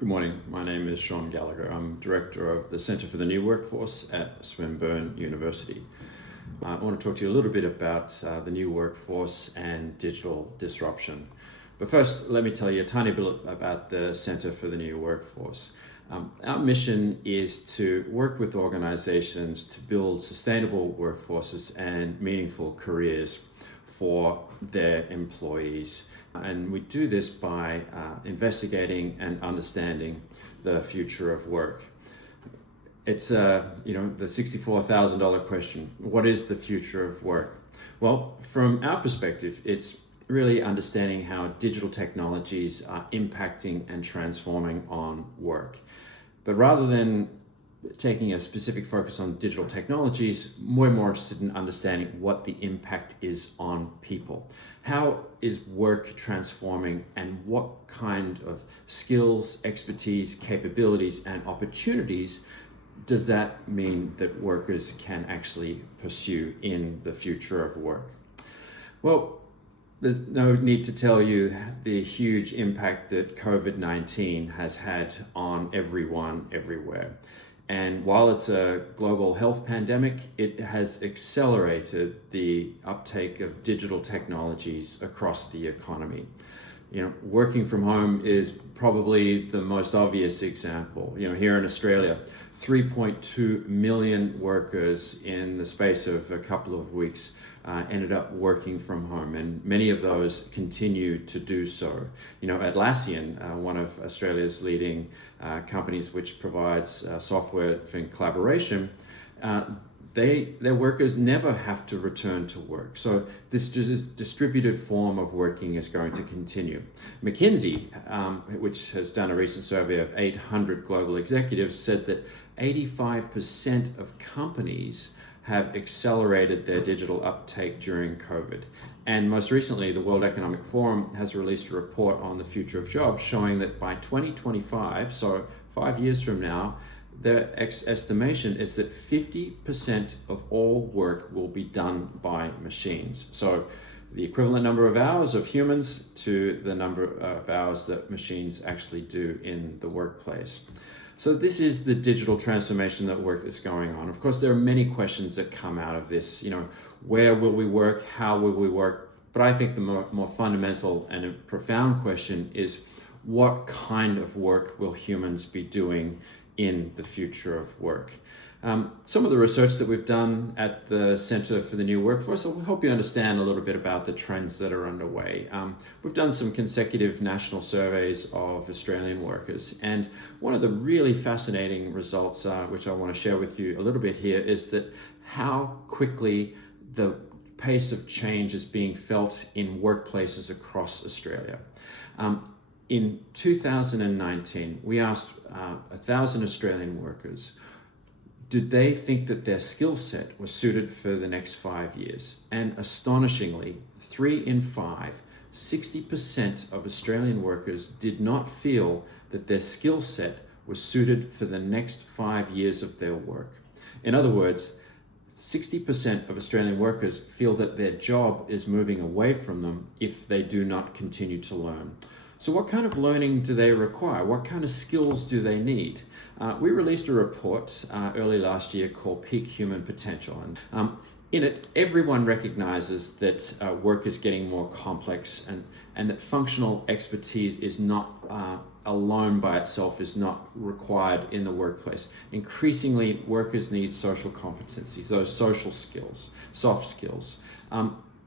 Good morning. My name is Sean Gallagher. I'm Director of the Centre for the New Workforce at Swinburne University. I want to talk to you a little bit about the new workforce and digital disruption. But first, let me tell you a tiny bit about the Centre for the New Workforce. Our mission is to work with organizations to build sustainable workforces and meaningful careers for their employees. And we do this by investigating and understanding the future of work. It's the $64,000 question. What is the future of work? Well, from our perspective, it's really understanding how digital technologies are impacting and transforming on work. But rather than taking a specific focus on digital technologies, we're more interested in understanding what the impact is on people. How is work transforming, and what kind of skills, expertise, capabilities, and opportunities does that mean that workers can actually pursue in the future of work? Well, there's no need to tell you the huge impact that COVID-19 has had on everyone, everywhere. And while it's a global health pandemic, it has accelerated the uptake of digital technologies across the economy. Working from home is probably the most obvious example. Here in Australia, 3.2 million workers in the space of a couple of weeks ended up working from home, and many of those continue to do so. Atlassian, one of Australia's leading companies which provides software for collaboration, their workers never have to return to work. So this distributed form of working is going to continue. McKinsey, which has done a recent survey of 800 global executives, said that 85% of companies have accelerated their digital uptake during COVID. And most recently, the World Economic Forum has released a report on the future of jobs showing that by 2025, so 5 years from now, their estimation is that 50% of all work will be done by machines. So the equivalent number of hours of humans to the number of hours that machines actually do in the workplace. So this is the digital transformation that work is going on. Of course, there are many questions that come out of this. Where will we work? How will we work? But I think the more fundamental and a profound question is, what kind of work will humans be doing in the future of work? Some of the research that we've done at the Centre for the New Workforce will help you understand a little bit about the trends that are underway. We've done some consecutive national surveys of Australian workers, and one of the really fascinating results, which I want to share with you a little bit here, is that how quickly the pace of change is being felt in workplaces across Australia. In 2019, we asked 1,000 Australian workers, did they think that their skill set was suited for the next 5 years? And astonishingly, 3 in 5, 60% of Australian workers did not feel that their skill set was suited for the next 5 years of their work. In other words, 60% of Australian workers feel that their job is moving away from them if they do not continue to learn. So what kind of learning do they require? What kind of skills do they need? We released a report early last year called Peak Human Potential. And in it, everyone recognizes that work is getting more complex, and that functional expertise is not alone by itself is not required in the workplace. Increasingly, workers need social competencies, those social skills, soft skills.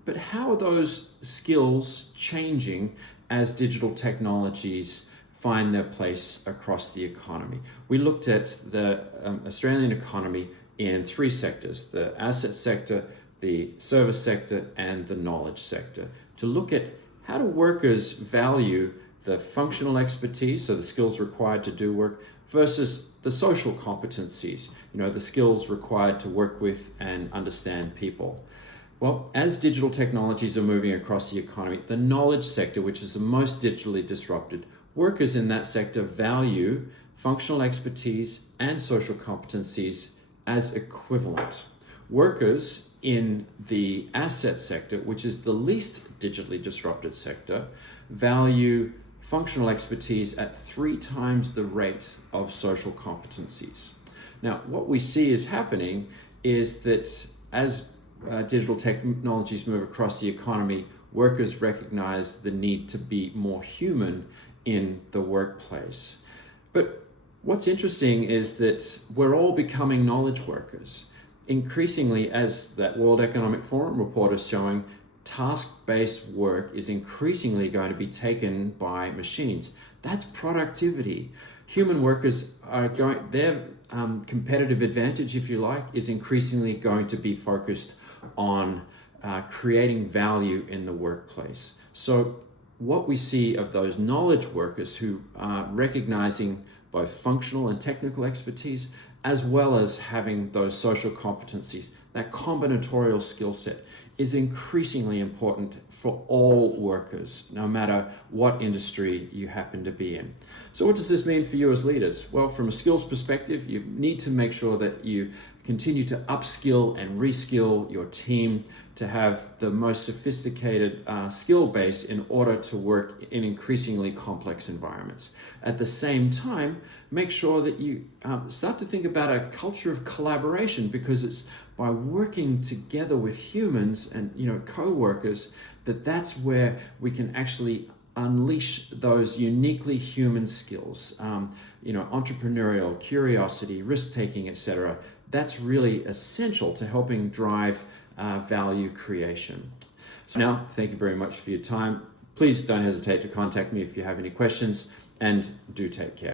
But how are those skills changing as digital technologies find their place across the economy? We looked at the Australian economy in 3 sectors: the asset sector, the service sector, and the knowledge sector, to look at how do workers value the functional expertise, so the skills required to do work, versus the social competencies, the skills required to work with and understand people. Well, as digital technologies are moving across the economy, the knowledge sector, which is the most digitally disrupted, workers in that sector value functional expertise and social competencies as equivalent. Workers in the asset sector, which is the least digitally disrupted sector, value functional expertise at 3 times the rate of social competencies. Now, what we see is happening is that as digital technologies move across the economy, workers recognize the need to be more human in the workplace. But what's interesting is that we're all becoming knowledge workers. Increasingly, as that World Economic Forum report is showing, task-based work is increasingly going to be taken by machines. That's productivity. Human workers are their competitive advantage, if you like, is increasingly going to be focused on creating value in the workplace. So what we see of those knowledge workers who are recognizing both functional and technical expertise, as well as having those social competencies, that combinatorial skill set is increasingly important for all workers, no matter what industry you happen to be in. So what does this mean for you as leaders? Well, from a skills perspective, you need to make sure that you continue to upskill and reskill your team to have the most sophisticated skill base in order to work in increasingly complex environments. At the same time, make sure that you start to think about a culture of collaboration, because it's by working together with humans and co-workers that's where we can actually unleash those uniquely human skills, entrepreneurial, curiosity, risk-taking, etc. That's really essential to helping drive value creation. So now, thank you very much for your time. Please don't hesitate to contact me if you have any questions, and do take care.